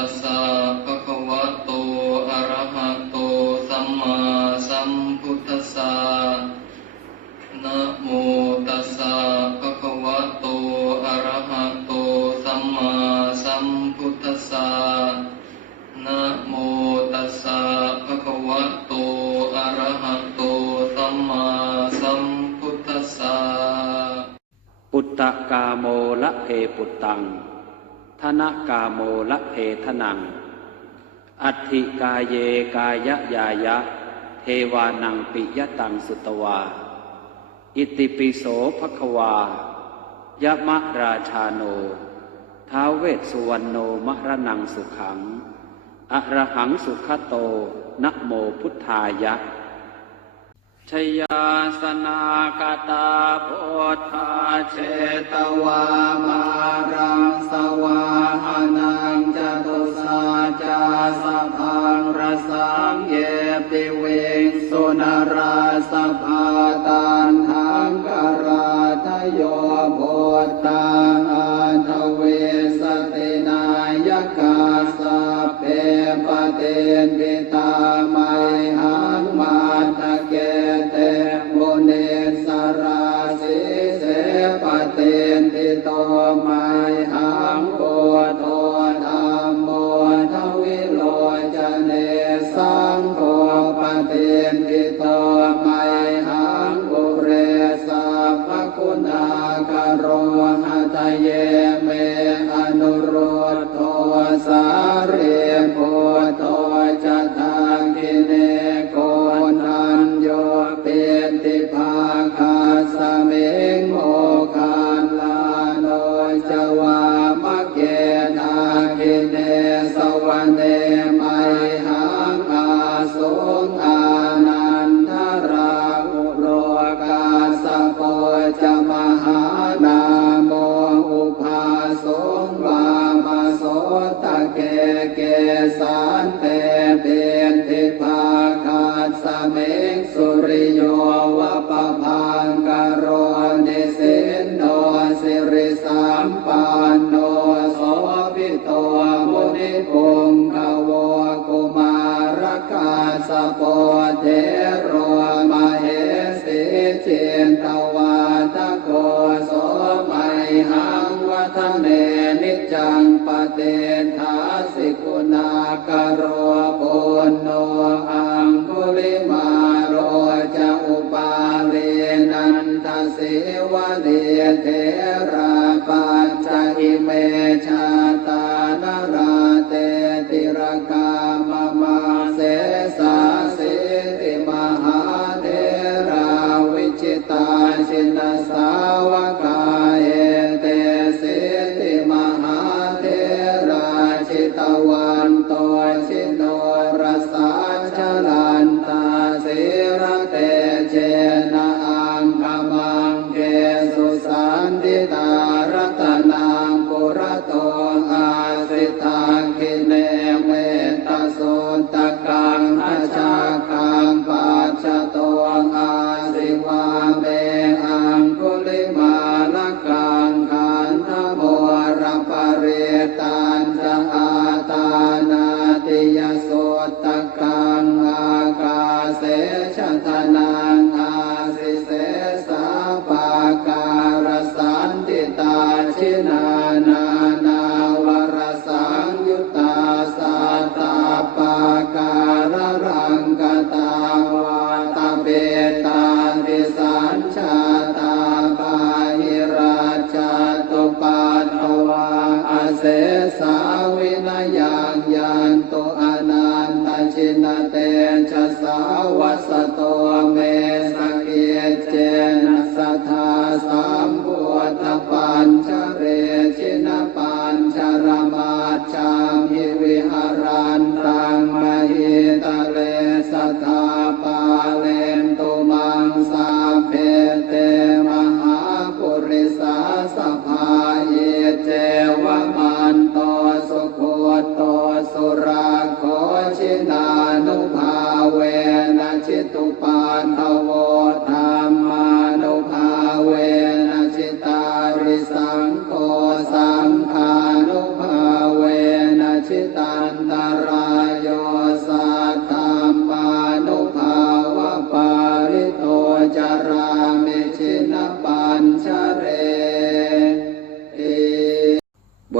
ตัสสะภะคะวะโตอระหะโต สัมมาสัมพุทธัสสะ นะโมตัสสะภะคะวะโตอระหะโต สัมมาสัมพุทธัสสะ นะโมตัสสะภะคะวะโตอระหะโต สัมมาสัมพุทธัสสปุตตะกาโมละเอปุตตัง ธนกาโมละเพทนัง อัติกาเยกายะยายะ เทวานังปิยตังสุตวา อิติปิโสภควายะมะราชาโน ท้าเวสุวรรณโนมรนังสุขัง อระหังสุขโตนโมพุทธายะชยาสนากตาโพธาเชตวามารังส ปเตนเว อาสิกุณากโรปุณโนอังคุริมาโรจะอุปาเลนันทเสวะเดเทรา Jaya. เตชะสาวัสโต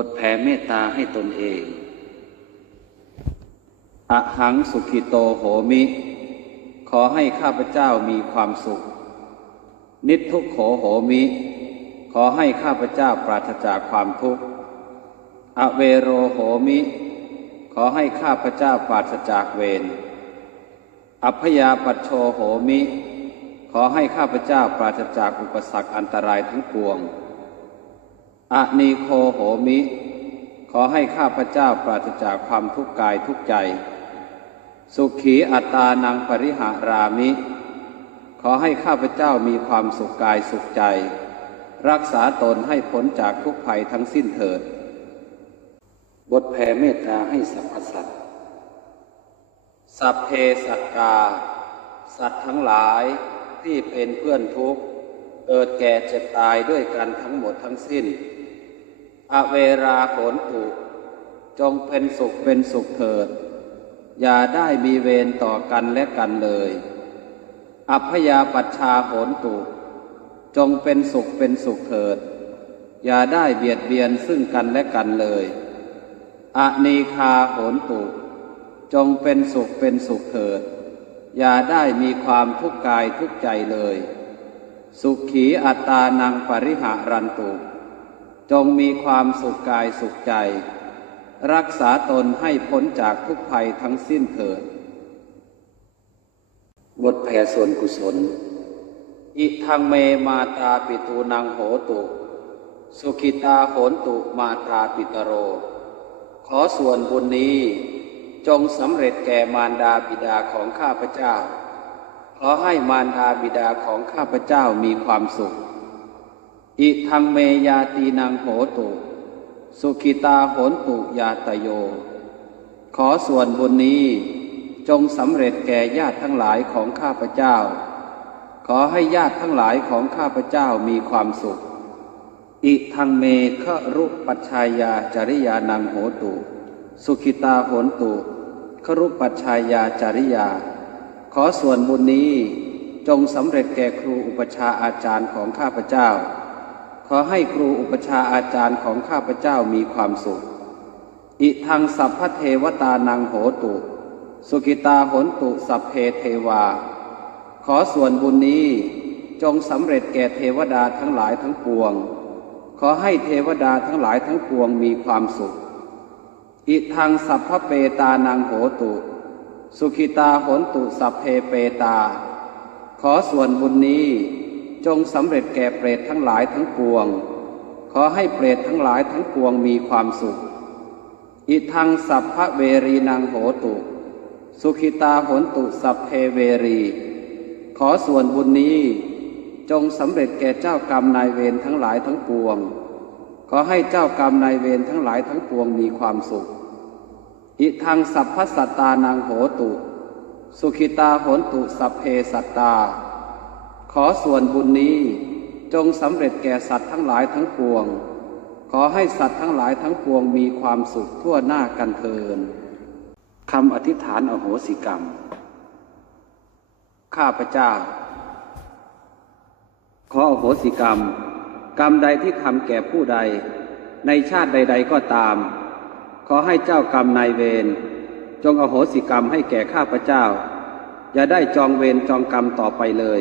ทแผ่เมตตาให้ตนเองอะหังสุขิโตโหมิ ขอให้ข้าพเจ้ามีความสุข นิททุกโขโหมิ ขอให้ข้าพเจ้าปราศจากความทุกข์ อเวโรโหมิ ขอให้ข้าพเจ้าปราศจากเวร อัพยาปัชโชโหมิ ขอให้ข้าพเจ้าปราศจากอุปสรรคอันตรายทั้งปวง อะนีโคโหมิ ขอให้ข้าพเจ้าปราศจากความทุกข์กายทุกใจ สุขีอัตานังปริหารามิ ขอให้ข้าพเจ้ามีความสุขกายสุขใจ รักษาตนให้พ้นจากทุกภัยทั้งสิ้นเถิด บทแผ่เมตตาให้สรรพสัตว์สัพเพสัตตาสัตว์ทั้งหลายที่เป็นเพื่อนทุกข์ เกิดแก่เจ็บตายด้วยกันทั้งหมดทั้งสิ้น อเวราโหนตุ จงเป็นสุขเป็นสุขเถิด อย่าได้มีเวรต่อกันและกันเลย อัพยาปัชชาโหนตุ จงเป็นสุขเป็นสุขเถิด อย่าได้เบียดเบียนซึ่งกันและกันเลยอนีคาโหนตุ จงเป็นสุขเป็นสุขเถิด อย่าได้มีความทุกข์กายทุกใจเลย สุขีอัตานังปริหารันตุ จงมีความสุขกายสุขใจ รักษาตนให้พ้นจากทุกภัยทั้งสิ้นเถิด บทแผ่ส่วนกุศล อิทังเมมาตาปิตูนังโหตุ สุขิตาโหนตุมาตาปิตโร ขอส่วนบุญนี้จงสำเร็จแก่มารดาบิดาของข้าพเจ้า ขอให้มารดาบิดาของข้าพเจ้ามีความสุข อิทังเมยาตีนังโหตุ สุขิตาโหนตุยาตโย ขอส่วนบุญนี้จงสำเร็จแก่ญาติทั้งหลายของข้าพเจ้า ขอให้ญาติทั้งหลายของข้าพเจ้ามีความสุข อิทังเมฆรุปัชชายาจริยานังโหตุ สุขิตาโหนตุ ครุปัชชายาจริยา อส่วนบุญนี้จงสำเร็จแก่ครูอุปชาอาจารย์ของข้าพเจ้า ขอให้ครูอุปชาอาจารย์ของข้าพเจ้ามีความสุข อิทังสัพพเทวตานังโหตุ สุกิตาหนตุสัพเพเทวา ขอส่วนบุญนี้จงสำเร็จแก่เทวดาทั้งหลายทั้งปวง ขอให้เทวดาทั้งหลายทั้งปวงมีความสุข อิทังสัพพเปตานังโหตุ สุขิตาโหนตุสัพเพเปตา ขอส่วนบุญนี้จงสำเร็จแก่เปรตทั้งหลายทั้งปวง ขอให้เปรตทั้งหลายทั้งปวงมีความสุข อิทังสัพพเวรีนังโหตุ สุขิตาโหนตุสัพเพเวรี ขอส่วนบุญนี้จงสำเร็จแก่เจ้ากรรมนายเวรทั้งหลายทั้งปวง ขอให้เจ้ากรรมนายเวรทั้งหลายทั้งปวงมีความสุข อิทังสัพพสัตตานังโหตุ สุขิตาโหนตุสัพเพสัตตา ขอส่วนบุญนี้จงสำเร็จแก่สัตว์ทั้งหลายทั้งปวง ขอให้สัตว์ทั้งหลายทั้งปวงมีความสุขทั่วหน้ากันเทินคำอธิษฐานอโหสิกรรม ข้าพเจ้า ขออโหสิกรรม กรรมใดที่ทำแก่ผู้ใด ในชาติใด ๆก็ตาม ขอให้เจ้ากรรมนายเวรจงอโหสิกรรมให้แก่ข้าพเจ้า อย่าได้จองเวรจองกรรมต่อไปเลย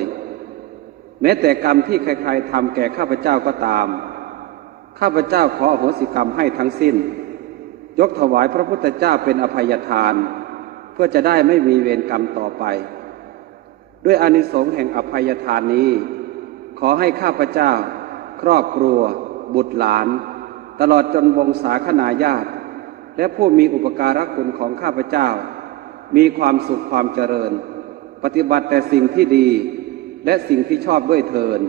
แม้แต่กรรมที่ใครๆทำแก่ข้าพเจ้าก็ตาม ข้าพเจ้าขออโหสิกรรมให้ทั้งสิ้น ยกถวายพระพุทธเจ้าเป็นอภัยทาน เพื่อจะได้ไม่มีเวรกรรมต่อไป ด้วยอานิสงส์แห่งอภัยทานนี้ ขอให้ข้าพเจ้า ครอบครัว บุตรหลาน ตลอดจนวงศาคณาญาติ และผู้มีอุปการะคุณของข้าพเจ้า มีความสุขความเจริญ ปฏิบัติแต่สิ่งที่ดี และสิ่งที่ชอบด้วยเทิน